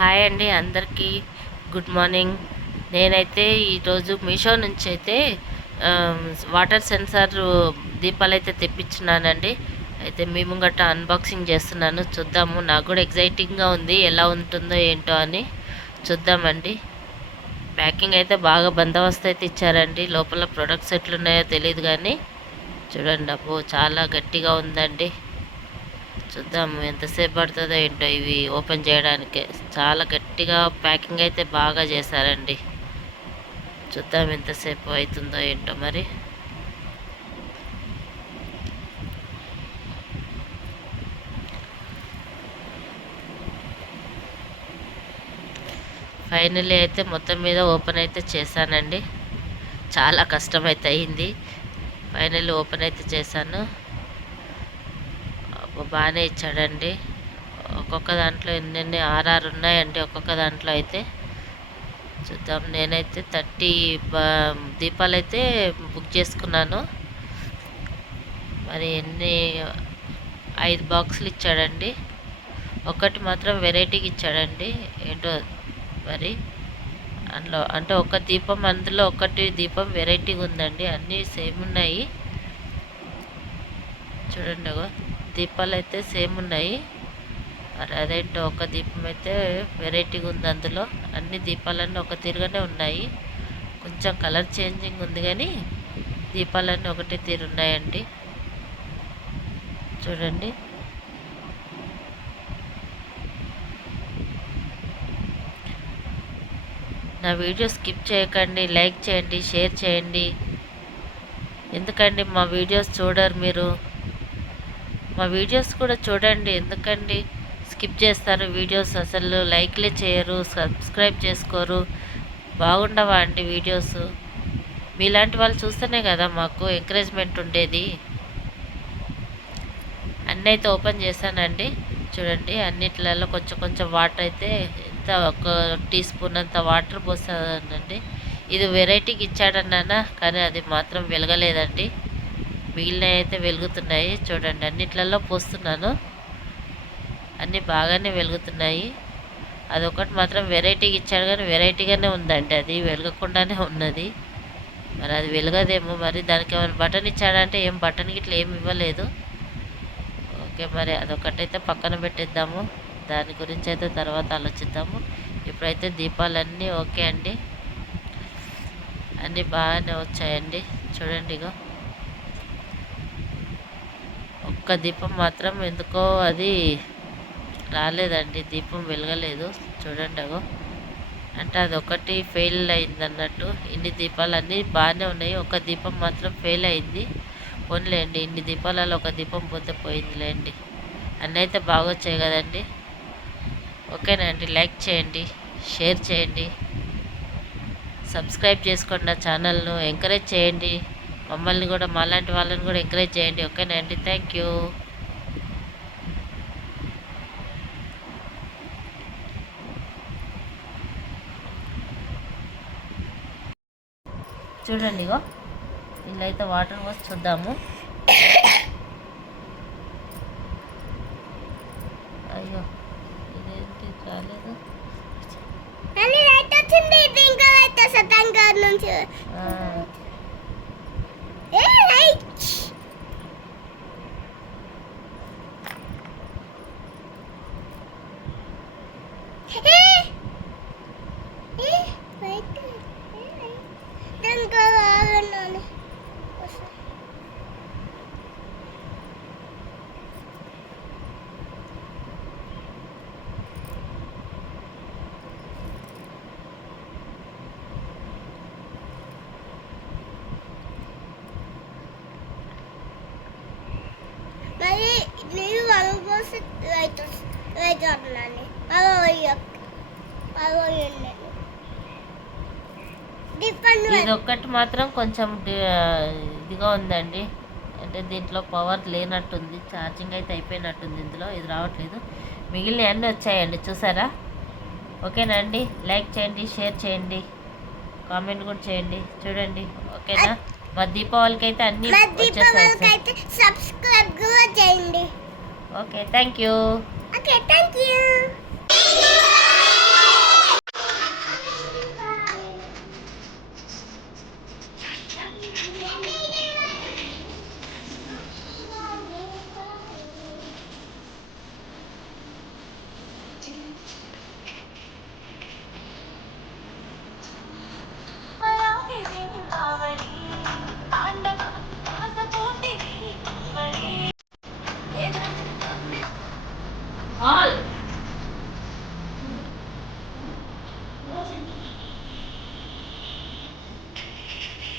Hi అండి అందరికీ. Good morning. నేనైతే ఈరోజు మీషో నుంచి అయితే వాటర్ సెన్సార్ దీపాలు అయితే తెప్పించున్నానండి. అయితే మీ ముంగట అన్బాక్సింగ్ చేస్తున్నాను. చూద్దాము. నాకు కూడా ఎగ్జైటింగ్గా ఉంది. ఎలా ఉంటుందో ఏంటో అని చూద్దామండి. ప్యాకింగ్ అయితే బాగా బందోబస్తు అయితే ఇచ్చారండి. లోపల ప్రొడక్ట్స్ ఎట్లున్నాయో తెలియదు కానీ చూడండి అబ్బో చాలా గట్టిగా ఉందండి. చూద్దాం. ఎంతసేపు పడుతుందో ఏంటో ఇవి ఓపెన్ చేయడానికి. చాలా గట్టిగా ప్యాకింగ్ అయితే బాగా చేశారండి. చూద్దాం ఎంతసేపు అవుతుందో ఏంటో మరి. ఫైనల్లీ అయితే మొత్తం మీద ఓపెన్ అయితే చేశానండి. చాలా కష్టం అయితే అయింది. ఫైనల్లీ ఓపెన్ అయితే చేశాను. బాగానే ఇచ్చాడండి. ఒక్కొక్క దాంట్లో ఎన్నెన్ని ఆర్ఆర్ ఉన్నాయండి ఒక్కొక్క దాంట్లో అయితే. చూద్దాం నేనైతే థర్టీ దీపాలు అయితే బుక్ చేసుకున్నాను. మరి ఎన్ని ఐదు బాక్సులు ఇచ్చాడండి. ఒకటి మాత్రం వెరైటీకి ఇచ్చాడండి. ఏంటో మరి అందులో అంటే ఒక దీపం అందులో ఒకటి దీపం వెరైటీగా ఉందండి. అన్నీ సేమ్ ఉన్నాయి. చూడండి అగో. దీపాలు అయితే సేమ్ ఉన్నాయి. మరి అదేంటో ఒక దీపం అయితే వెరైటీగా ఉంది అందులో. అన్ని దీపాలన్నీ ఒక తీరుగానే ఉన్నాయి. కొంచెం కలర్ చేంజింగ్ ఉంది కానీ దీపాలన్నీ ఒకటే తీరు ఉన్నాయండి. చూడండి. నా వీడియో స్కిప్ చేయకండి లైక్ చేయండి షేర్ చేయండి. ఎందుకండి మా వీడియోస్ చూడరు మీరు? మా వీడియోస్ కూడా చూడండి. ఎందుకండి? స్కిప్ చేస్తారు వీడియోస్. అసలు లైక్లే చేయరు సబ్స్క్రైబ్ చేసుకోరు. బాగుండవా అండి వీడియోస్? మీలాంటి వాళ్ళు చూస్తేనే కదా మాకు ఎంకరేజ్మెంట్ ఉండేది. అన్నీ అయితే ఓపెన్ చేశానండి. చూడండి అన్నిట్లలో కొంచెం కొంచెం వాటర్ అయితే ఎంత ఒక టీ స్పూన్ అంత వాటర్ పోసానండి. ఇది వెరైటీకి ఇచ్చాడన్నానా? కానీ అది మాత్రం వెలగలేదండి. మిగిలినవి అయితే వెలుగుతున్నాయి. చూడండి అన్నిట్లలో పోస్తున్నాను. అన్నీ బాగానే వెలుగుతున్నాయి. అదొకటి మాత్రం వెరైటీగా ఇచ్చాడు కానీ వెరైటీగానే ఉందండి అది. వెలగకుండానే ఉన్నది. మరి అది వెలగదేమో మరి దానికి ఏమైనా బటన్ ఇచ్చాడంటే ఏం బటన్ గిట్ల ఏమి ఇవ్వలేదు. ఓకే మరి అదొకటైతే పక్కన పెట్టేద్దాము. దాని గురించి అయితే తర్వాత ఆలోచిద్దాము. ఇప్పుడైతే దీపాలన్నీ ఓకే అండి. అన్నీ బాగానే వచ్చాయండి. చూడండి ఇగో. ఒక్క దీపం మాత్రం ఎందుకో అది రాలేదండి. దీపం వెలగలేదు. చూడండి అగో. అంటే అది ఒకటి ఫెయిల్ అయింది అన్నట్టు ఇన్ని దీపాలు అన్నీ బాగానే ఉన్నాయి. ఒక దీపం మాత్రం ఫెయిల్ అయింది. పోన్లేండి ఇన్ని దీపాలలో ఒక దీపం పోతే పోయిందిలేండి. అన్నీ అయితే బాగా వచ్చాయి కదండి. ఓకేనండి. లైక్ చేయండి షేర్ చేయండి. సబ్స్క్రైబ్ చేసుకోండి నా ఛానల్ను. ఎంకరేజ్ చేయండి. మమ్మల్ని కూడా మాలాంటి వాళ్ళని కూడా ఎంకరేజ్ చేయండి. ఓకేనండి థ్యాంక్ యూ చూడండి ఇగో ఇలా అయితే వాటర్ పోసి చూద్దాము. అయ్యో ఇదేంటి? రాలేదు. వచ్చింది. నుంచి. పదవి డిఫరెంట్ ఇది ఒక్కటి మాత్రం కొంచెం ఇదిగా ఉందండి. అంటే దీంట్లో పవర్ లేనట్టుంది. ఛార్జింగ్ అయితే అయిపోయినట్టుంది ఇందులో. ఇది రావట్లేదు. మిగిలిన అన్నీ వచ్చాయండి. చూసారా? ఓకేనా అండి లైక్ చేయండి షేర్ చేయండి. కామెంట్ కూడా చేయండి. చూడండి. ఓకేనా? మా దీపావళికి అయితే అన్నీ సబ్స్క్రైబ్ కూడా చేయండి. Okay. Thank you okay. Thank you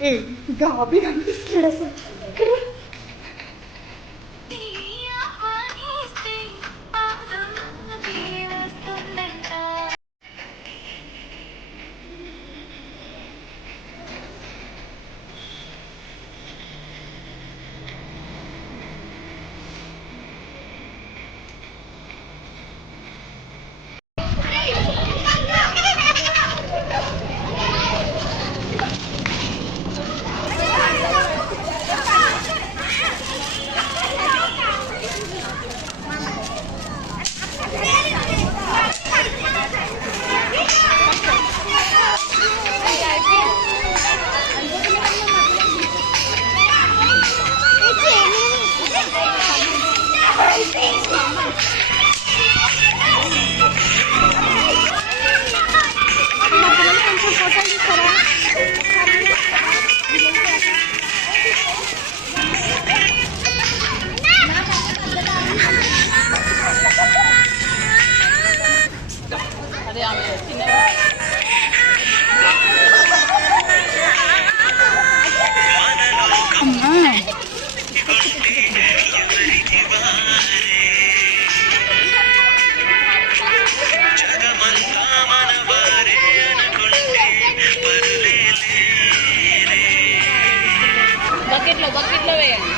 えガビガビ好きださ对